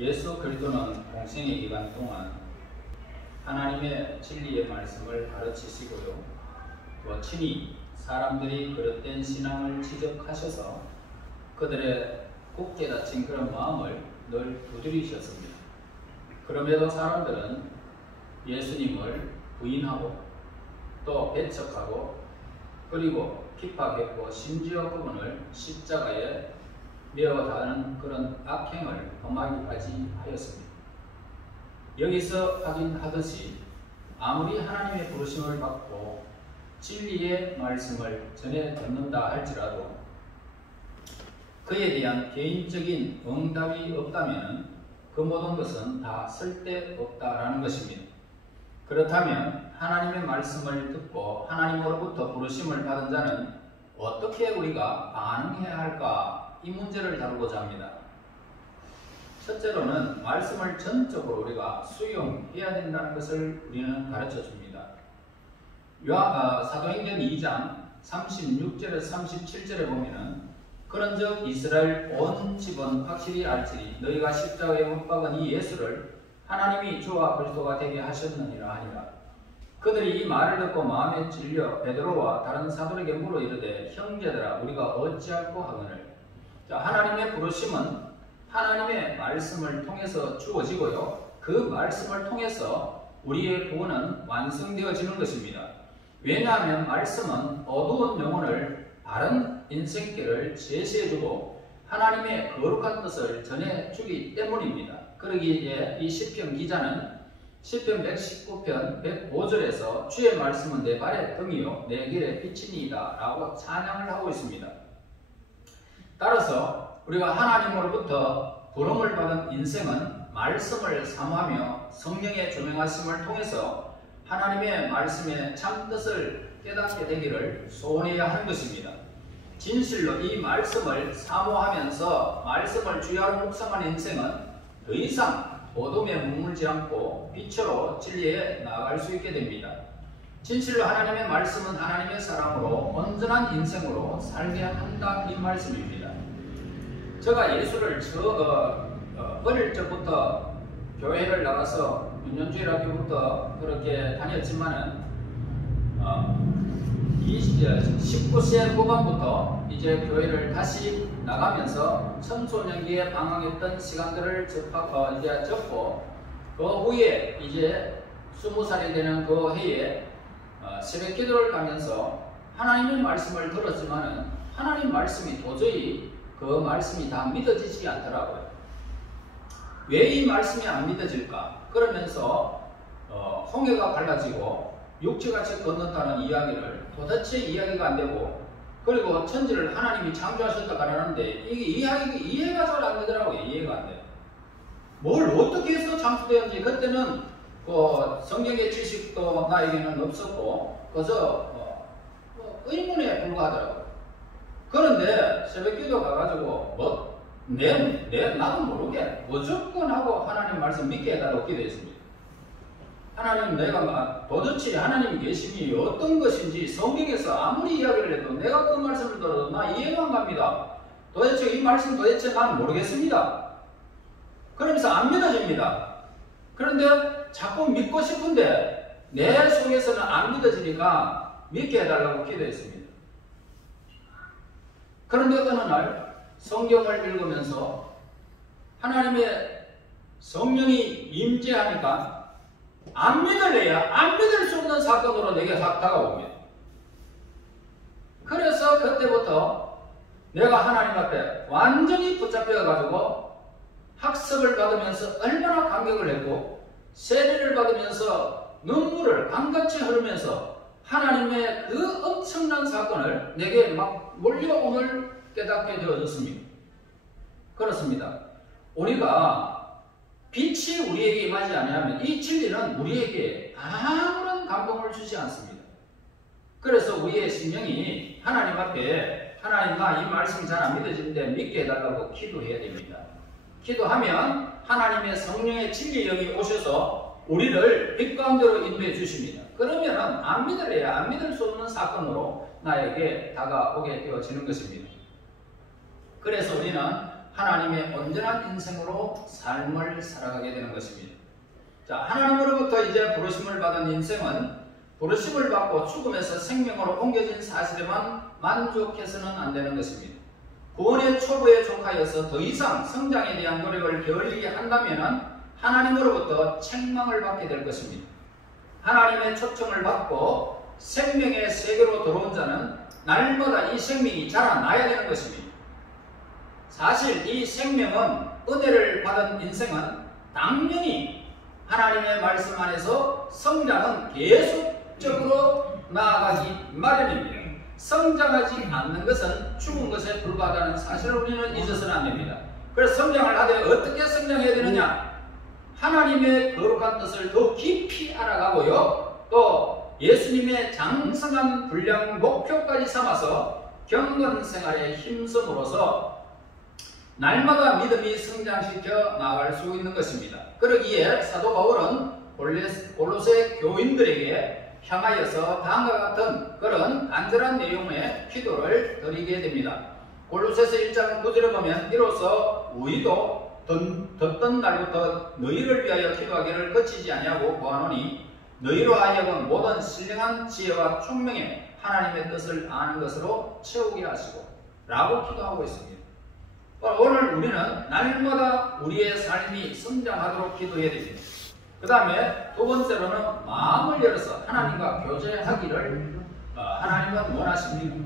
예수 그리스도는 공생의 기간 동안 하나님의 진리의 말씀을 가르치시고요. 또 친히 사람들이 그릇된 신앙을 지적하셔서 그들의 굳게 닫힌 그런 마음을 늘 두드리셨습니다. 그럼에도 사람들은 예수님을 부인하고 또 배척하고 그리고 핍박했고 심지어 그분을 십자가에 메어다는 그런 악행을 범하기까지 하였습니다. 여기서 확인하듯이 아무리 하나님의 부르심을 받고 진리의 말씀을 전해 듣는다 할지라도 그에 대한 개인적인 응답이 없다면 그 모든 것은 다 쓸데없다라는 것입니다. 그렇다면 하나님의 말씀을 듣고 하나님으로부터 부르심을 받은 자는 어떻게 우리가 반응해야 할까? 이 문제를 다루고자 합니다. 첫째로는 말씀을 전적으로 우리가 수용해야 된다는 것을 우리는 가르쳐 줍니다. 사도행전 2장 36절에서 37절에 보면은 그런즉 이스라엘 온 집은 확실히 알지니 너희가 십자가에 못 박은 이 예수를 하나님이 주와 그리스도가 되게 하셨느니라 하니라. 그들이 이 말을 듣고 마음에 찔려 베드로와 다른 사도에게 물어 이르되 형제들아 우리가 어찌할꼬 하거늘. 하나님의 부르심은 하나님의 말씀을 통해서 주어지고요. 그 말씀을 통해서 우리의 구원은 완성되어지는 것입니다. 왜냐하면 말씀은 어두운 영혼을 바른 인생길을 제시해주고 하나님의 거룩한 것을 전해주기 때문입니다. 그러기에 이 시편 기자는 시편 119편 105절에서 주의 말씀은 내 발의 등이요 내 길의 빛이니이다 라고 찬양을 하고 있습니다. 따라서 우리가 하나님으로부터 부름을 받은 인생은 말씀을 사모하며 성령의 조명하심을 통해서 하나님의 말씀의 참뜻을 깨닫게 되기를 소원해야 하는 것입니다. 진실로 이 말씀을 사모하면서 말씀을 주야로 묵상한 인생은 더 이상 어둠에 머물지 않고 빛으로 진리에 나아갈 수 있게 됩니다. 진실로 하나님의 말씀은 하나님의 사랑으로 온전한 인생으로 살게 한다 이 말씀입니다. 제가 예수를 어릴 적부터 교회를 나가서 윤년주일 학교부터 그렇게 다녔지만은 19세 후반부터 이제 교회를 다시 나가면서 청소년기에 방황했던 시간들을 접고 그 후에 이제 20살이 되는 그 해에 새벽 기도를 가면서 하나님의 말씀을 들었지만은 하나님 말씀이 도저히 그 말씀이 다 믿어지지 않더라고요. 왜 이 말씀이 안 믿어질까? 그러면서 홍해가 갈라지고 육지같이 건넜다는 이야기를 도대체 이야기가 안 되고 그리고 천지를 하나님이 창조하셨다고 하는데 이게 이해가 잘 안 되더라고요. 이해가 안 돼요. 뭘 어떻게 해서 창조되었는지 그때는 성경의 지식도 나에게는 없었고 그저 의문에 불과하더라고요. 그런데 새벽기도 가가지고 나도 모르게 무조건 하고 하나님 말씀 믿게 해달라고 기도했습니다. 하나님 내가 도대체 하나님 계심이 어떤 것인지 성경에서 아무리 이야기를 해도 내가 그 말씀을 들어도 나 이해가 안 갑니다. 도대체 이 말씀 도대체 난 모르겠습니다. 그러면서 안 믿어집니다. 그런데 자꾸 믿고 싶은데 내 속에서는 안 믿어지니까 믿게 해달라고 기도했습니다. 그런데 어느 날 성경을 읽으면서 하나님의 성령이 임재하니까 안 믿을 수 없는 사건으로 내게 다가옵니다. 그래서 그때부터 내가 하나님 앞에 완전히 붙잡혀가지고 학습을 받으면서 얼마나 감격을 했고 세례를 받으면서 눈물을 강같이 흐르면서 하나님의 그 엄청난 사건을 내게 막 몰려옴을 깨닫게 되어졌습니다. 그렇습니다. 우리가 빛이 우리에게 임하지 아니하면 이 진리는 우리에게 아무런 감동을 주지 않습니다. 그래서 우리의 심령이 하나님 앞에 하나님 나 이 말씀이 잘 안 믿어지는데 믿게 해달라고 기도해야 됩니다. 기도하면 하나님의 성령의 진리 영이 오셔서 우리를 빛 가운데로 인도해 주십니다. 그러면 안 믿으래야 안 믿을 수 없는 사건으로 나에게 다가오게 되어지는 것입니다. 그래서 우리는 하나님의 온전한 인생으로 삶을 살아가게 되는 것입니다. 자, 하나님으로부터 이제 부르심을 받은 인생은 부르심을 받고 죽음에서 생명으로 옮겨진 사실에만 만족해서는 안 되는 것입니다. 구원의 초보에 족하여서 더 이상 성장에 대한 노력을 게을리게 한다면 하나님으로부터 책망을 받게 될 것입니다. 하나님의 초청을 받고 생명의 세계로 들어온 자는 날마다 이 생명이 자라나야 되는 것입니다. 사실 이 생명은, 은혜를 받은 인생은 당연히 하나님의 말씀 안에서 성장은 계속적으로 나아가기 마련입니다. 성장하지 않는 것은 죽은 것에 불과하다는 사실을 우리는 잊어서는 안 됩니다. 그래서 성장을 하되 어떻게 성장해야 되느냐? 하나님의 거룩한 뜻을 더 깊이 알아가고요, 또 예수님의 장성한 분량 목표까지 삼아서 경건 생활에 힘써으로써 날마다 믿음이 성장시켜 나아갈 수 있는 것입니다. 그러기에 사도 바울은 골로새 교인들에게 향하여서 다음과 같은 그런 간절한 내용의 기도를 드리게 됩니다. 골로새서 1장 9절에 보면 이로써 우리도 듣던 날부터 너희를 위하여 기도하기를 그치지 아니하고 구하노니 너희로 하여금 모든 신령한 지혜와 총명에 하나님의 뜻을 아는 것으로 채우게 하시고 라고 기도하고 있습니다. 오늘 우리는 날마다 우리의 삶이 성장하도록 기도해야 됩니다. 그 다음에 두 번째로는 마음을 열어서 하나님과 교제하기를 하나님은 원하십니다.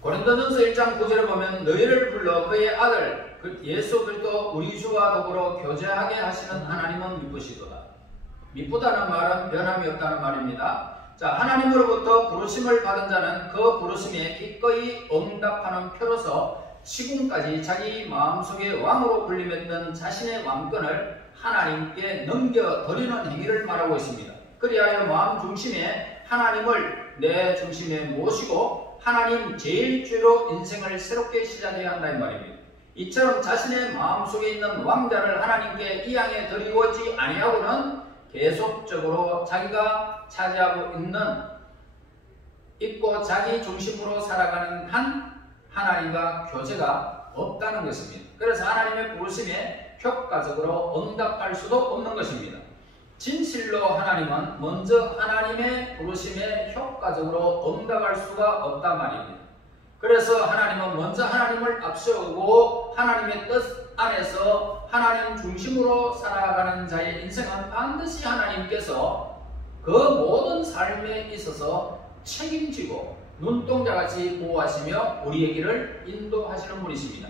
고린도전서 1장 9절에 보면 너희를 불러 그의 아들 예수 그리스도 우리 주와 더불어 교제하게 하시는 하나님은 미쁘시도다. 미쁘다는 말은 변함이 없다는 말입니다. 자, 하나님으로부터 부르심을 받은 자는 그 부르심에 기꺼이 응답하는 표로서 지금까지 자기 마음속에 왕으로 군림했던 자신의 왕권을 하나님께 넘겨드리는 행위를 말하고 있습니다. 그리하여 마음 중심에 하나님을 내 중심에 모시고 하나님 제일주로 인생을 새롭게 시작해야 한다는 말입니다. 이처럼 자신의 마음속에 있는 왕자를 하나님께 이양해 드리고지 아니하고는 계속적으로 자기가 차지하고 있고 자기 중심으로 살아가는 한 하나님과 교제가 없다는 것입니다. 그래서 하나님의 부르심에 효과적으로 응답할 수도 없는 것입니다. 진실로 하나님은 먼저 하나님의 부르심에 효과적으로 응답할 수가 없단 말입니다. 그래서 하나님은 먼저 하나님을 앞세우고 하나님의 뜻 안에서 하나님 중심으로 살아가는 자의 인생은 반드시 하나님께서 그 모든 삶에 있어서 책임지고 눈동자같이 보호하시며 우리의 길을 인도하시는 분이십니다.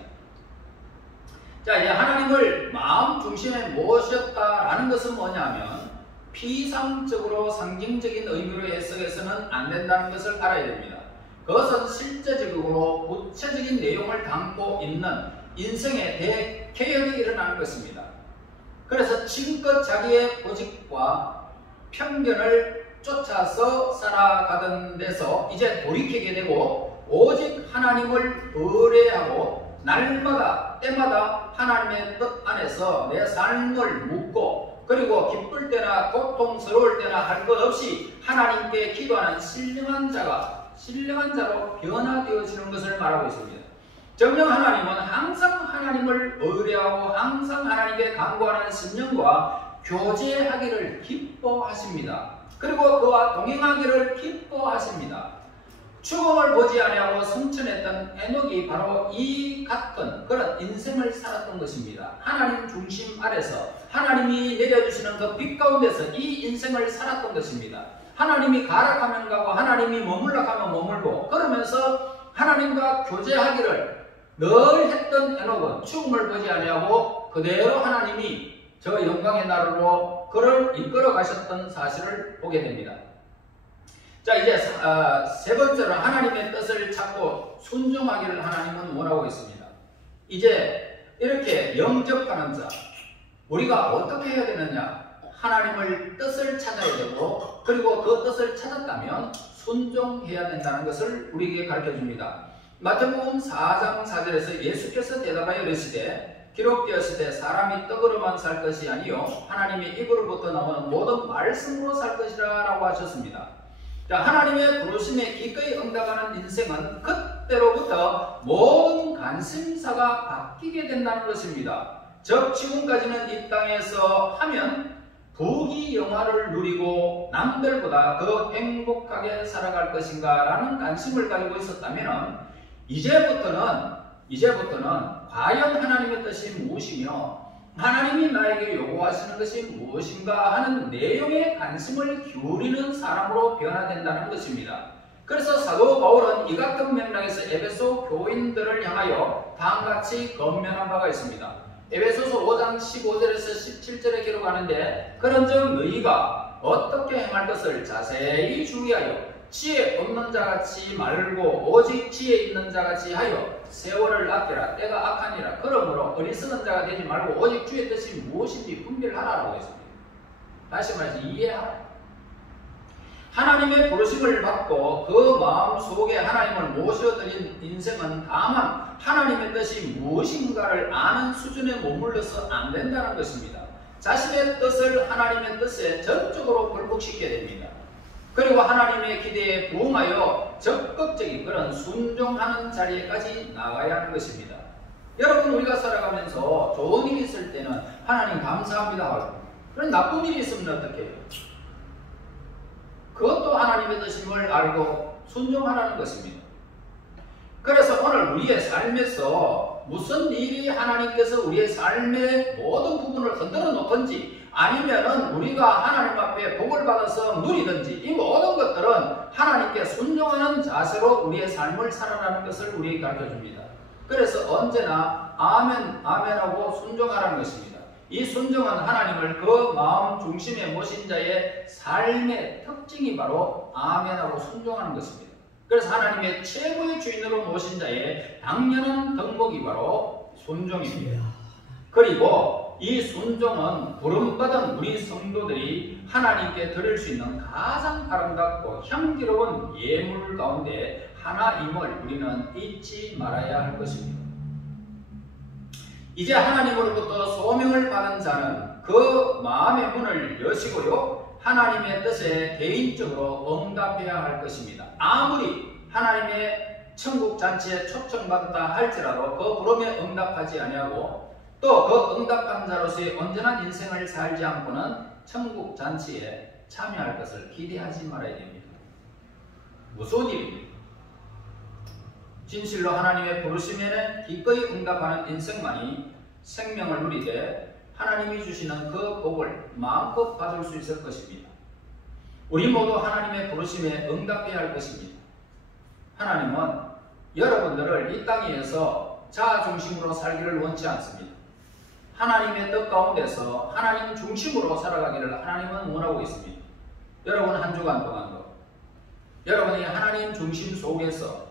자, 이제 하나님을 마음 중심에 모셨다라는 것은 뭐냐면 피상적으로 상징적인 의미로 해석해서는 안 된다는 것을 알아야 됩니다. 그것은 실제적으로 구체적인 내용을 담고 있는 인생의 대개혁이 일어나는 것입니다. 그래서 지금껏 자기의 고집과 편견을 쫓아서 살아가던 데서 이제 돌이키게 되고 오직 하나님을 의뢰하고 날마다 때마다 하나님의 뜻 안에서 내 삶을 묻고 그리고 기쁠 때나 고통스러울 때나 할 것 없이 하나님께 기도하는 신령한 자로 변화되어지는 것을 말하고 있습니다. 정녕 하나님은 항상 하나님을 의뢰하고 항상 하나님께 간구하는 신령과 교제하기를 기뻐하십니다. 그리고 그와 동행하기를 기뻐하십니다. 죽음을 보지 아니하고 승천했던 에녹이 바로 이 같은 그런 인생을 살았던 것입니다. 하나님 중심 아래서 하나님이 내려주시는 그 빛 가운데서 이 인생을 살았던 것입니다. 하나님이 가라 하면 가고 하나님이 머물러 가면 머물고 그러면서 하나님과 교제하기를 늘 했던 에녹은 죽음을 보지 아니하고 그대로 하나님이 저 영광의 나라로 그를 이끌어 가셨던 사실을 보게 됩니다. 자, 이제 세 번째로 하나님의 뜻을 찾고 순종하기를 하나님은 원하고 있습니다. 이제 이렇게 영접하는 자, 우리가 어떻게 해야 되느냐? 하나님을 뜻을 찾아야 되고 그리고 그 뜻을 찾았다면 순종해야 된다는 것을 우리에게 가르쳐줍니다. 마태복음 4장 4절에서 예수께서 대답하여 이르시되 기록되었을 때 사람이 떡으로만 살 것이 아니요 하나님의 입으로부터 나오는 모든 말씀으로 살 것이라 라고 하셨습니다. 자, 하나님의 부르심에 기꺼이 응답하는 인생은 그 그때로부터 모든 관심사가 바뀌게 된다는 것입니다. 즉 지금까지는 이 땅에서 하면 부귀영화를 누리고 남들보다 더 행복하게 살아갈 것인가 라는 관심을 가지고 있었다면 이제부터는 과연 하나님의 뜻이 무엇이며 하나님이 나에게 요구하시는 것이 무엇인가 하는 내용에 관심을 기울이는 사람으로 변화된다는 것입니다. 그래서 사도 바울은 이 같은 맥락에서 에베소 교인들을 향하여 다음같이 권면한 바가 있습니다. 에베소서 5장 15절에서 17절에 기록하는데 그런즉 너희가 어떻게 행할 것을 자세히 주의하여 지혜 없는 자같이 말고 오직 지혜 있는 자같이 하여 세월을 아끼라. 때가 악하니라. 그러므로 어리석은 자가 되지 말고 오직 주의 뜻이 무엇인지 분별하라고 했습니다. 다시 말해서 이해하라. 하나님의 부르심을 받고 그 마음속에 하나님을 모셔드린 인생은 다만 하나님의 뜻이 무엇인가를 아는 수준에 머물러서 안 된다는 것입니다. 자신의 뜻을 하나님의 뜻에 전적으로 굴복시켜야 됩니다. 그리고 하나님의 기대에 부응하여 적극적인 그런 순종하는 자리에까지 나가야 하는 것입니다. 여러분, 우리가 살아가면서 좋은 일이 있을 때는 하나님 감사합니다. 그런 나쁜 일이 있으면 어떻게 해요? 그것도 하나님의 뜻임을 알고 순종하라는 것입니다. 그래서 오늘 우리의 삶에서 무슨 일이 하나님께서 우리의 삶의 모든 부분을 흔들어 놓든지 아니면은 우리가 하나님 앞에 복을 받아서 누리든지 이 모든 것들은 하나님께 순종하는 자세로 우리의 삶을 살아가는 것을 우리에게 가르쳐 줍니다. 그래서 언제나 아멘, 아멘하고 순종하라는 것입니다. 이 순종은 하나님을 그 마음 중심에 모신 자의 삶의 특징이 바로 아멘하고 순종하는 것입니다. 그래서 하나님의 최고의 주인으로 모신 자의 당연한 덕목이 바로 순종입니다. 그리고 이 순종은 부름받은 우리 성도들이 하나님께 드릴 수 있는 가장 아름답고 향기로운 예물 가운데 하나임을 우리는 잊지 말아야 할 것입니다. 이제 하나님으로부터 소명을 받은 자는 그 마음의 문을 여시고요, 하나님의 뜻에 개인적으로 응답해야 할 것입니다. 아무리 하나님의 천국 잔치에 초청받았다 할지라도 그 부름에 응답하지 아니하고 또 그 응답한 자로서의 온전한 인생을 살지 않고는 천국 잔치에 참여할 것을 기대하지 말아야 됩니다. 무서운 일입니다. 진실로 하나님의 부르심에는 기꺼이 응답하는 인생만이 생명을 누리되 하나님이 주시는 그 복을 마음껏 받을 수 있을 것입니다. 우리 모두 하나님의 부르심에 응답해야 할 것입니다. 하나님은 여러분들을 이 땅에서 자아 중심으로 살기를 원치 않습니다. 하나님의 뜻 가운데서 하나님 중심으로 살아가기를 하나님은 원하고 있습니다. 여러분 한 주간 동안도 여러분이 하나님 중심 속에서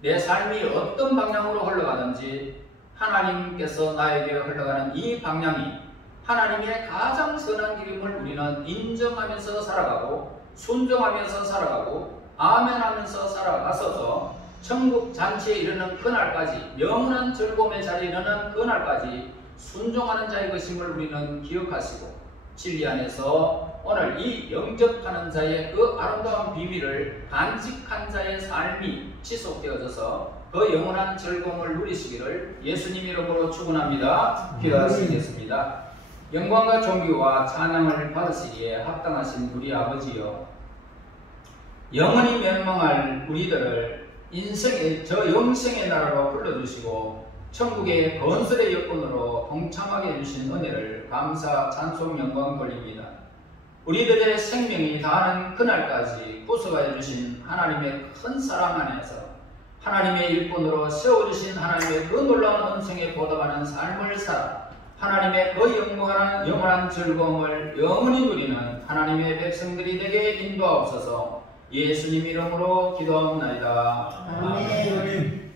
내 삶이 어떤 방향으로 흘러가든지 하나님께서 나에게 흘러가는 이 방향이 하나님의 가장 선한 길임을 우리는 인정하면서 살아가고 순종하면서 살아가고 아멘하면서 살아가서서 천국 잔치에 이르는 그날까지 영원한 즐거움의 자리에 이르는 그날까지 순종하는 자의 것임을 우리는 기억하시고 진리 안에서 오늘 이 영접하는 자의 그 아름다운 비밀을 간직한 자의 삶이 지속되어져서 그 영원한 즐거움을 누리시기를 예수님 이름으로 축원합니다. 기도하시겠습니다. 영광과 존귀와 찬양을 받으시기에 합당하신 우리 아버지여, 영원히 멸망할 우리들을 인생의 저 영생의 나라로 불러주시고 천국의 건설의 여건으로 동참하게 해주신 은혜를 감사 찬송 영광 돌립니다. 우리들의 생명이 다하는 그날까지 구속하여 주신 하나님의 큰 사랑 안에서 하나님의 일꾼으로 세워주신 하나님의 그 놀라운 은총에 보답하는 삶을 살아 하나님의 그 영원한 즐거움을 영원히 누리는 하나님의 백성들이 되게 인도하옵소서. 예수님 이름으로 기도합니다. 아멘.